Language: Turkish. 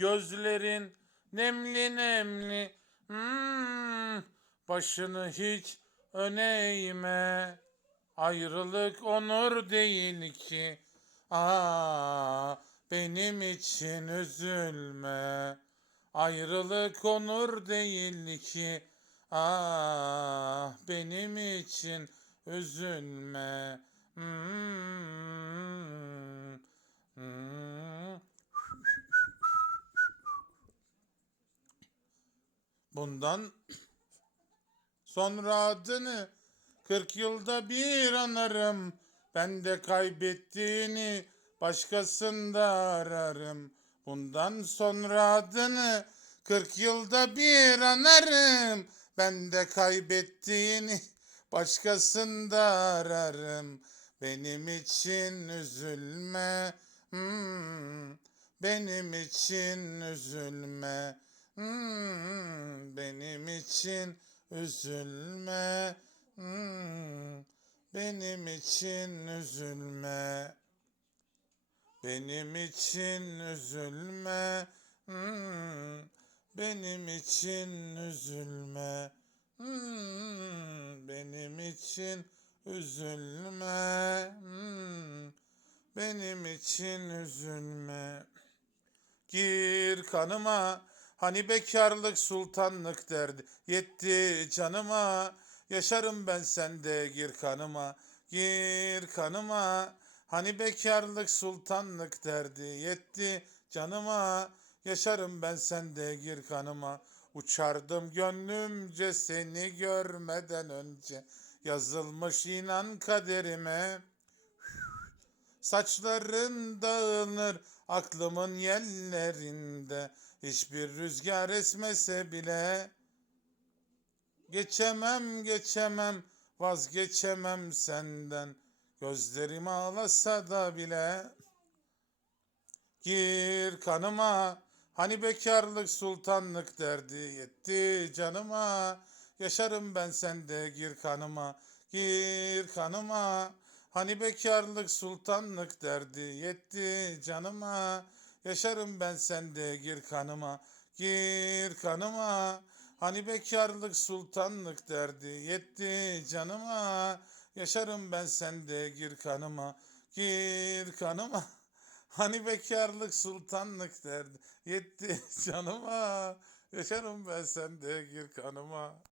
Gözlerin nemli nemli. Hmm, başını hiç öne eğme. Ayrılık onur değil ki. Aa, benim için üzülme. Ayrılık onur değil ki. Ah benim için üzülme. Hmm, Bundan sonra adını 40 yılda bir anarım. Ben de kaybettiğini başkasında ararım. Bundan sonra adını 40 yılda bir anarım. Ben de kaybettiğini başkasında ararım. Benim için üzülme. Hmm, benim için üzülme. Hmm, benim için üzülme. Hmm, benim için üzülme. Benim için üzülme. Hmm, benim için üzülme. Hmm, benim için üzülme. Hmm, benim için üzülme. Gir kanıma hani bekarlık sultanlık derdi. Yetti canıma yaşarım ben sende gir kanıma gir kanıma. Hani bekarlık sultanlık derdi. Yetti canıma yaşarım ben sende gir kanıma. Uçardım gönlümce seni görmeden önce. Yazılmış inan kaderime Saçların dağılır aklımın yerlerinde. Hiçbir rüzgar esmese bile Geçemem geçemem vazgeçemem senden. Gözlerim ağlasa da bile Gir kanıma. Hani bekarlık sultanlık derdi yetti canıma. Yaşarım ben sende gir kanıma Gir kanıma Hani bekarlık sultanlık derdi yetti canıma. Yaşarım ben sende gir kanıma Gir kanıma. Hani bekarlık sultanlık derdi yetti canıma. Yaşarım ben sende gir kanıma Gir kanıma. Hani bekarlık sultanlık derdi yetti canıma. Yaşarım ben sende gir kanıma